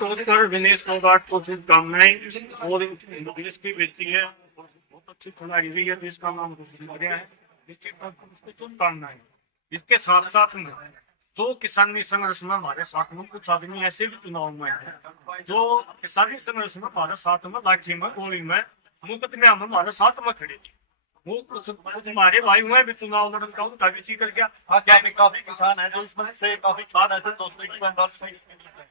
तो सर विनेश फोगाट को शुभकामनाएं और इंग्लिश की बेटी है, बहुत अच्छी खिलाड़ी हुई है, देश का नाम रोशन किया है। निश्चित तौर पर उसको शुभकामनाएं। इसके साथ साथ में जो किसानी संघर्ष में हमारे साथ में कुछ आदमी ऐसे भी चुनाव में है जो किसानी संघर्ष में हमारे साथ में लाठी में गोली में मुकदमे में हमारे साथ में खड़े थे। वो कुछ हमारे भाई हुए भी चुनाव लड़न का उनका भी जिक्र किया। हाँ, काफी किसान है जो इसमें से काफी किसान ऐसे सोचते हैं कि मैं बस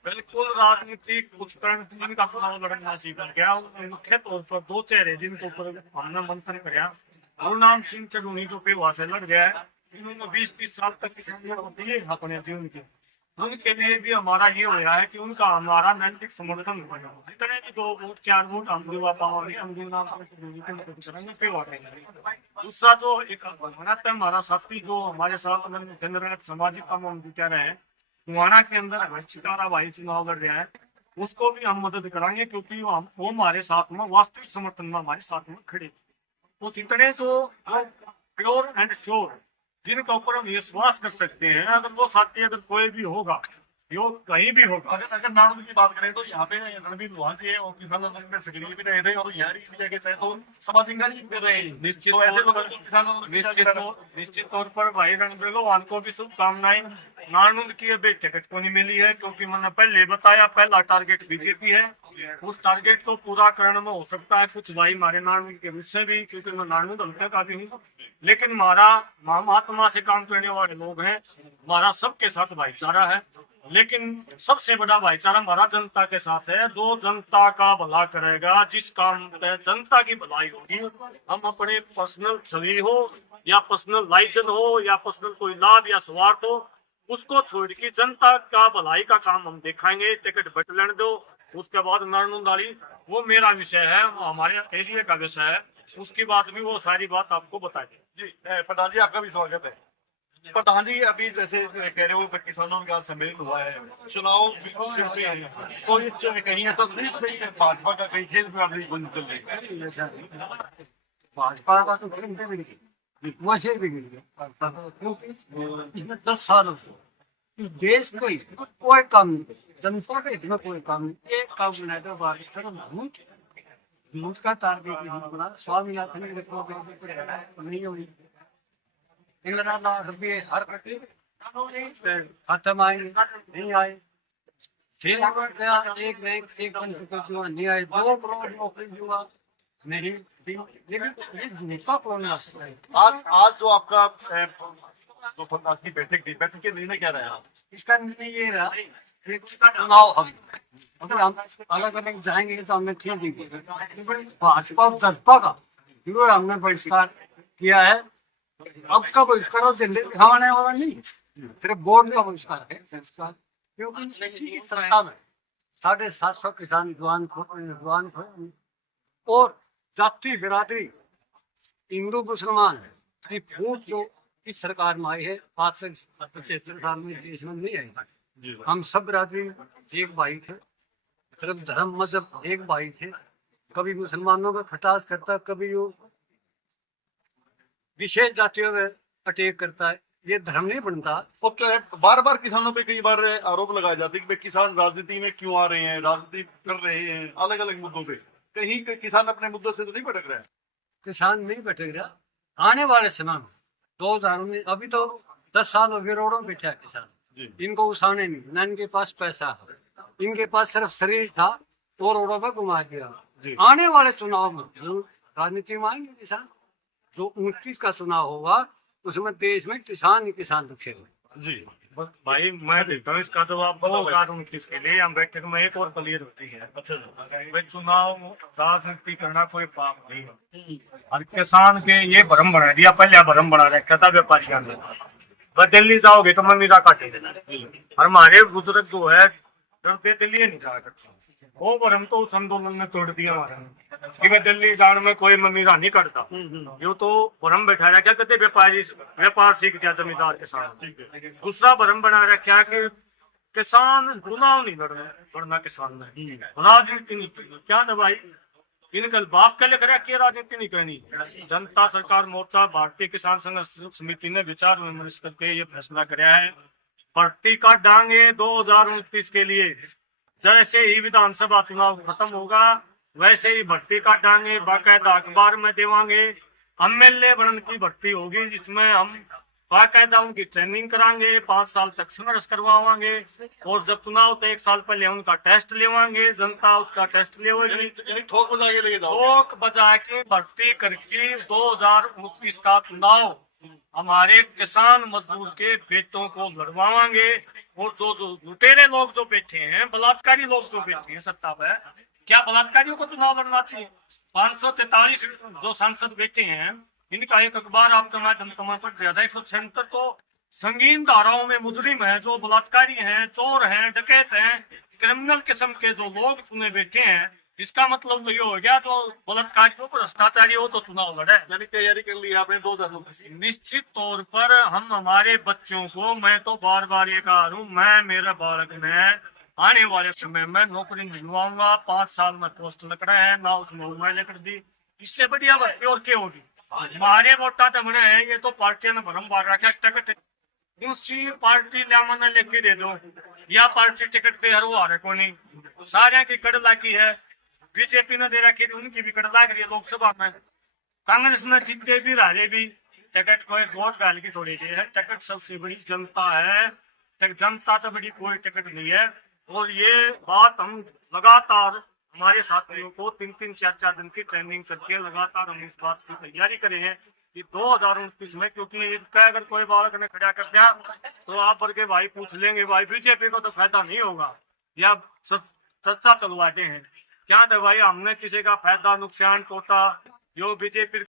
बिल्कुल राजनीतिक कुछ कारण जिनका चुनाव लड़ना चाहिए गया मुख्य तौर पर दो चेहरे जिनके ऊपर हमने मंथन कराया। गुरनाम सिंह चढ़ूनी जो पेवा से लड़ गया है, इन्होंने 20-20 साल तक किसान दिए अपने जीवन के, उनके लिए भी हमारा ये हो रहा है कि उनका हमारा नैतिक समर्थन बना। जितने भी 2 वोट 4 वोट हम दिवा पाओगे हम गुरनाम सिंह चढ़ूनी के करेंगे पेवा करेंगे। दूसरा जो एक हमारा साथी जो हमारे साथ दिन रात सामाजिक काम हम जुटा रहे हैं, मुहाना के अंदर हर्षिकारा भाई चुनाव लड़ रहा है, उसको भी हम मदद कराएंगे क्योंकि वो हमारे साथ में वास्तविक समर्थन में हमारे साथ में खड़े। तो जितने जो प्योर एंड श्योर जिनके ऊपर हम विश्वास कर सकते हैं, अगर वो साथी अगर कोई भी होगा यो कहीं भी होगा। अगर नाम की बात करें तो यहाँ पे रणबीर वहां से और किसान आंदोलन में सक्रिय भी रहे थे और यहाँ इंडिया के तहत तो समाज भी कर रहे हैं। निश्चित तो ऐसे लोगों तौर को किसान निश्चित तौर पर भाई रणबीर को भी शुभकामनाएं। नानूद की अभी टिकट को नहीं मिली है क्योंकि मैंने पहले बताया पहला टारगेट बीजेपी है। उस टारगेट को पूरा करने में हो सकता है कुछ भाई हमारे नानूद के मुझसे भी, क्योंकि मैं नानूद हल्का काफी हूँ, लेकिन हमारा महात्मा से काम करने वाले लोग हैं, हमारा सबके साथ भाईचारा है। लेकिन सबसे बड़ा भाईचारा हमारा जनता के साथ है, जो जनता का भला करेगा, जिस काम में जनता की भलाई होगी। हम अपने पर्सनल छवि हो या पर्सनल लाइजन हो या पर्सनल कोई लाभ या स्वार्थ हो, उसको छोड़ के जनता का भलाई का काम हम दिखाएंगे। टिकट बट लेने दो, उसके बाद नारनुंदाली वो मेरा विषय है, वो हमारे एरिया का विषय है, उसके बाद भी वो सारी बात आपको बताएंगे। जी प्रधान जी आपका भी स्वागत है। प्रधान जी अभी जैसे कह रहे हो किसानों का सम्मेलन हुआ है, चुनाव बिल्कुल सिर पे है, तो इस कहीं ऐसा नहीं कहीं भाजपा का कहीं खेल में अभी बंद चल रही है। भाजपा का तो वैसे भी क्योंकि इसमें 10 साल इस देश को कोई काम नहीं, जनता के इसमें कोई काम नहीं। एक काम बनाया था बात झूठ का टारगेट नहीं बना। स्वामीनाथन ने नहीं हुई, 15 लाख रुपये हर कटे खत्म आएंगे नहीं आए। एक बैंक एक जुआ नहीं आए, 2 करोड़ नौकरी जुआ नहीं, लेकिन आज जो आपका जो आज की बैठक थी, बैठक के निर्णय क्या रहा? इसका निर्णय ये रहा कि चुनाव अगर हम अलग अलग जाएंगे तो हमें ठीक नहीं, भाजपा और जसपा का जो हमने बहिष्कार किया है, अब का बहिष्कार दिल्ली दिखाने वाला नहीं, सिर्फ बोर्ड का बहिष्कार है संस्कार। क्योंकि इसी की सत्ता में 750 किसान जवान और जाति बिरादरी हिंदू मुसलमान की फूट जो इस सरकार में आई है, आज से 75 साल में देश में नहीं आई। हम सब बिरादरी एक भाई थे, सिर्फ धर्म मजहब एक भाई थे। कभी मुसलमानों का खटास करता, कभी वो विशेष जातियों में अटैक करता है, ये धर्म नहीं बनता। बार बार किसानों पे कई बार आरोप लगाए जाते हैं कि किसान राजनीति में क्यों आ रहे हैं, राजनीति कर रहे हैं अलग अलग मुद्दों पे, कहीं किसान अपने मुद्दों से तो नहीं भटक रहा है? किसान नहीं भटक रहा। आने वाले समय में 2000 में, अभी तो 10 साल हो गए रोडों पे बैठा किसान, इनको उसाने नहीं, न इनके पास पैसा है, इनके पास सिर्फ शरीर था तो रोडों पर घुमा दिया। आने वाले चुनाव में राजनीति में आएंगे किसान, जो 29 का चुनाव होगा उसमें देश में किसान ही किसान रखेगा। जी भाई मैं देता हूँ इसका जवाब 2029 के लिए हम बैठक में एक और क्लियर होती है। अच्छा भाई, चुनाव राजनीति करना कोई पाप नहीं है। और किसान के ये भ्रम बना दिया, पहले भ्रम बना रखा था व्यापारियों ने, बस दिल्ली जाओगे तो मनीरा काटे देना। और हमारे बुजुर्ग जो है डरते दिल्ली नहीं जा करते, वो भ्रम तो उस आंदोलन ने तोड़ दिया हमारा कि मैं दिल्ली जाने में कोई मनीरा नहीं करता। यो तो भ्रम बैठा रखा, कहते व्यापार सीख गया जमींदार किसान। दूसरा भ्रम बना रखा कि किसान चुनाव नहीं लड़ना किसान ने राजनीति नहीं करनी। क्या दवाई इनका बाप के लेकर के राजनीति नहीं करनी। जनता सरकार मोर्चा भारतीय किसान संघर्ष समिति ने विचार विमर्श करके ये फैसला कराया है, भर्ती का डांगे 2029 के लिए जैसे ही विधानसभा चुनाव खत्म होगा वैसे ही भर्ती काटांगे, बाकायदा अखबार में देवांगे। एमएलए बनने की भर्ती होगी जिसमें हम बाकायदा उनकी ट्रेनिंग कराएंगे, 5 साल तक संघर्ष करवाएंगे और जब चुनाव तो 1 साल पहले उनका टेस्ट लेवाएंगे, जनता उसका टेस्ट लेगी। यानी ठोक बजा के लेके जाओ। लोक बजा के भर्ती करके 2029 का चुनाव हमारे किसान मजदूर के बेटों को लड़वाएंगे। और जो लुटेरे लोग जो बैठे हैं, बलात्कारी लोग जो बैठे हैं सत्ता पर, क्या बलात्कारियों को चुनाव लड़ना चाहिए? 543 जो सांसद बैठे हैं, इनका एक अखबार आपके माध्यम कमर पर ज्यादा 176 तो संगीन धाराओं में मुजरिम है, जो बलात्कारी हैं, चोर हैं, डकैत हैं, क्रिमिनल किस्म के जो लोग चुने बैठे हैं। इसका मतलब तो ये हो गया जो बलात्कारियों को भ्रष्टाचारी हो तो चुनाव लड़े। यानी तैयारी कर ली आपने 2029 की। निश्चित तौर पर हम हमारे बच्चों को, मैं तो बार बार ये कह रहा हूँ, मैं मेरे बालक में आने वाले समय में नौकरी दिलवाऊंगा। 5 साल में पोस्ट लग रहे हैं ना, उसमें उम्र लेकर दी, इससे बढ़िया भर्ती और क्या होगी? हमारे वोटा तो बने हैं, ये तो पार्टियां ने भरम बार रखा टिकट दूसरी पार्टी ने लेके दे दो, या पार्टी टिकट पे हर वो आ रहे को नहीं, सारे की कड़ लागी है। बीजेपी ने दे रखी, उनकी भी कड़ लाग रही है लोकसभा में। कांग्रेस ने जीते भी हारे भी, टिकट को एक वोट डाल की थोड़ी देर है। टिकट सबसे बड़ी जनता है, जनता तो बड़ी कोई टिकट नहीं है। और ये बात हम लगातार हमारे साथियों को 3-3, 4-4 दिन की ट्रेनिंग करके लगातार हम इस बात की तैयारी करे हैं कि 2029 में, क्योंकि इनका अगर कोई बालक ने खड़ा कर दिया तो आप वर्गे भाई पूछ लेंगे, भाई बीजेपी को तो फायदा नहीं होगा या चर्चा चलवाते हैं क्या? तो भाई हमने किसी का फायदा नुकसान टोटा जो बीजेपी